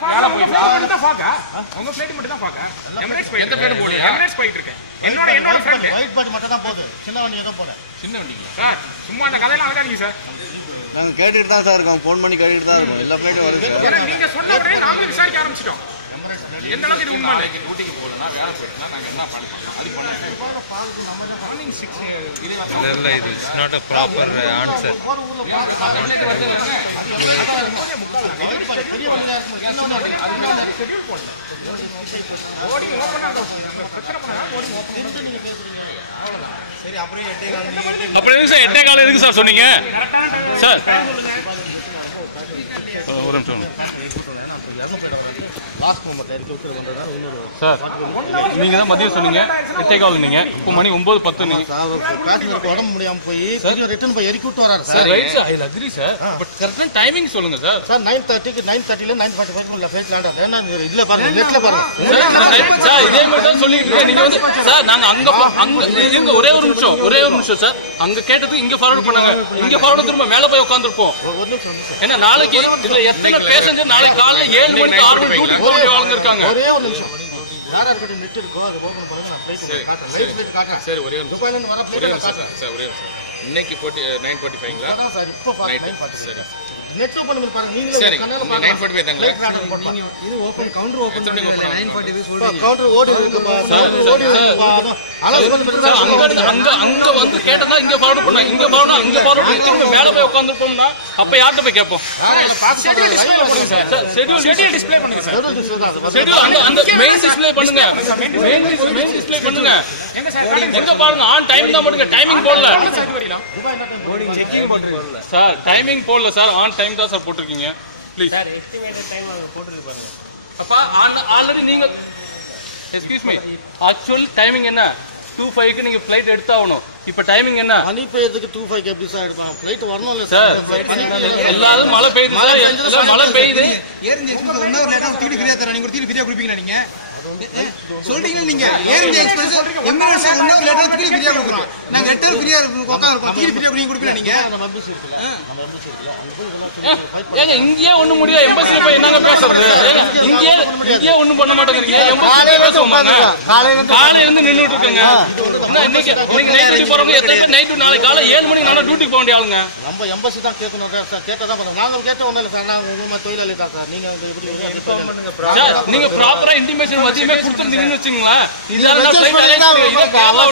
உங்க ஃபிளைட் மட்டும் தான் பாக்க? எமிரேட்ஸ் போயிட்டு எந்த flight போகலையா? எமிரேட்ஸ் போயிட்டு இருக்கேன் என்னோட என்னோட ஃப்ரெண்ட் ஒயிட் பாடி மட்டும் தான் போகுது. சின்ன வண்டி எதுவும் போல சின்ன சார் சும்மா அந்த கதையெல்லாம் அழகாதீங்க சார். நாங்கள் கேட்டுட்டு தான் சார் இருக்கோம். ஃபோன் பண்ணி கேட்டுட்டு தான் இருக்கோம். எல்லா ஃப்ளைட்டும் வருது நீங்க சொன்ன உடனே நாங்களும் விசாரிக்க ஆரம்பிச்சிட்டோம். எந்த அளவுக்கு இது உண்மை. நாளைக்கு டியூட்டிக்கு போகலன்னா வேலை போயிட்டுனா என்ன பண்ணலாம் அது பண்ண இல்ல இல்ல இது it's not a proper answer அப்புறம் எட்டே காலம் எதுக்கு சார் சொன்னீங்க? சார். ஒரு நிமிஷம் சார் நீங்க தான் மதியம் சொன்னீங்க. எட்டே கால் நீங்க. இப்போ மணி ஒன்பது பத்து நீங்க. பேசஞ்சருக்கு உடம்பு முடியாம போய் திரும்பி ரிட்டர்ன் போய் இறக்கி விட்டு வராரு sir sir. Right sir I agree sir but கரெக்டான டைமிங் சொல்லுங்க சார் சார் நைன் தேர்ட்டிக்கு nine தேர்ட்டில nine forty five flight land ஆகுது ஏன்னா இதுல பாருங்க நெட்ல பாருங்க. சார், சார் இதே மாதிரி தான் சொல்லிட்டு இருக்கேன் நீங்க வந்து சார் நாங்க அங்க போ- அங்க இருங்க ஒரே ஒரு நிமிஷம் ஒரே ஒரு நிமிஷம் சார் அங்க கேட்டது இங்க ஃபார்வர்ட் பண்ணாங்க. இங்க ஃபார்வர்ட் திரும்ப மேல போய் உட்காந்துருப்போம் ஒரு ஒரு நாளைக்கு இதுல எத்தனை பேசஞ்சர் நாளைக்கு காலைல ஏழு மணிக்கு ஆறு மணி டியூட்டி போக வேண்டிய ஆளுங்க இருக்காங்க. ஒரே ஒரு நிமிஷம். யாரா இருக்கட்டும் நெட் இருக்கோ அதை ஓபன் பண்ணுங்க நான் ஃபிளைட் காட்டுறேன். லைவ் ஃபிளைட் காட்டுறேன். சரி ஒரே ஒரு நிமிஷம். துபாயில இருந்து வர ஃபிளைட் காட்டுறேன். சார் ஒரே நிமிஷம். இன்னைக்கு போட்டி நைன் ஃபார்ட்டி ஃபைவ்ங்களா அதான் சார் இப்போ Night. நைன் ஃபார்ட்டி சரி. நெட் ஓபன் பண்ணி பாருங்க. நீங்களே கண்ணால ஃபார்ட்டி ஃபைவ் தாங்களா? இது open counter open nine forty சொல்றீங்க. கவுண்டர் ஓடி இருக்குப்பா ஓடி இருக்குப்பா அழகு வந்து சார் அங்க அங்க அங்க வந்து கேட்டதா இங்க ஃபார்வர்ட் பண்ணாங்க இங்க ஃபார்வர்ட் அங்க ஃபார்வர்ட் பண்ணி திரும்ப மேல போய் உட்காந்துருப்போம்னா அப்ப யார்கிட்ட போய் கேட்போம்? ஷெட்யூல் டிஸ்ப்ளே பண்ணுங்க சார். ஷெட்யூல் ஷெட்யூல் டிஸ்ப்ளே பண்ணுங்க சார். ஷெட்யூல் அந்த அந்த மெயின் டிஸ்ப்ளே பண்ணுங்க. மெயின் மெயின் டிஸ்ப்ளே பண்ணுங்க. எங்க சார். எங்க பாருங்க? ஆன் டைம் தான் மட்டுங்க டைமிங் போடல. சார். டைமிங் போடல. சார் ஆன் டைம் தான் சார் போட்டிருக்கீங்க ப்ளீஸ் அப்பா ஆல்ரெடி நீங்க எக்ஸ்கியூஸ் மீ ஆக்சுவல் டைமிங் என்ன டூ ஃபைவ்க்கு நீங்க ஃப்ளைட் எடுத்தாகணும் இப்போ டைமிங் என்ன பனி பெய்யறதுக்கு டூ ஃபைவ் எப்படி சார் எடுக்கலாம் ஃபிளைட் வரணும் இல்ல சார் எல்லாரும் மழை பெய்யுது சார் எல்லாம் மழை பெய்யுது ஏர் எக்ஸ்பிரஸ் ஒன் ஹவர் லேட்டா தீடி ஃப்ரீயா தரேன் நீங்க ஒரு தீடி ஃப்ரீயா கொடுப்பீங்களா நீங்க சொல்றீங்களா நீங்க? Air India Express Emirates one hour லேட்டா தீடி ஃப்ரீயா கொடுக்குறோம் நாங்க எட்டு ஹவர் ஃப்ரீயா உட்காந்து இருக்கோம் தீடி ஃப்ரீயா நீங்க. கொடுப்பீங்களா நீங்க ஏங்க இங்கேயே ஒண்ணும் முடியாது எம்பசில போய் என்னங்க பேசுறது? ஏங்க இங்கேயே இங்கேயே ஒண்ணும் பண்ண மாட்டேங்கிறீங்க. எம்பசில பேசுவாங்க காலையில இருந்து நின்னுட்டு இருக்கேங்க. இன்னைக்கு? இன்னைக்கு நைட் டியூட்டி போறவங்க எத்தனை பேர்? நைட் நாளைக்கு காலை ஏழு மணிக்கு நானும் டியூட்டிக்கு போக வேண்டிய ஆளுங்க. நம்ம எம்பசி தான் கேட்கணும் சார். கேட்டா தான் பண்ணுவோம் நாங்க கேட்ட ஒன்றும் இல்லை சார் நாங்க உங்க தொழிலாளி தான் சார். நீங்க வந்து எப்படி சார் நீங்க ப்ராப்பரா இன்டிமேஷன் மதியமே கொடுத்துருந்தீங்கன்னு வச்சுங்களேன்